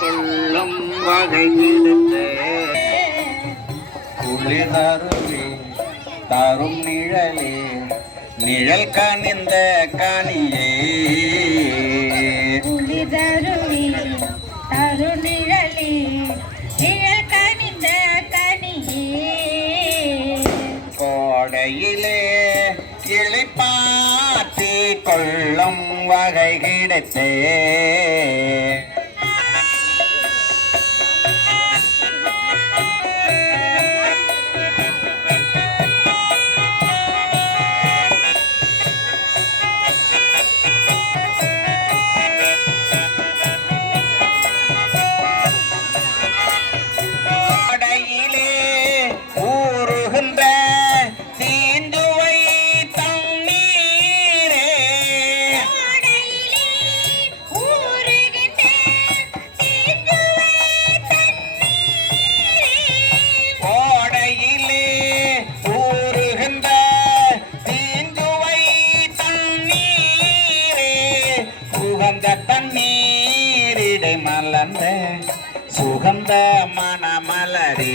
கொள்ளும் வகையிலிருந்து குளிதருவி தரும் நிழலே நிழல் கனிந்த கனியே. குளிதருவி தரும் நிழலே நிழல் கனிந்த கனியே. கோடையிலே கிளிப்பாத்தி கொள்ளும் வகை கிடைத்தே. உகந்த மணமலரே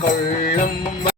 கொள்ளும்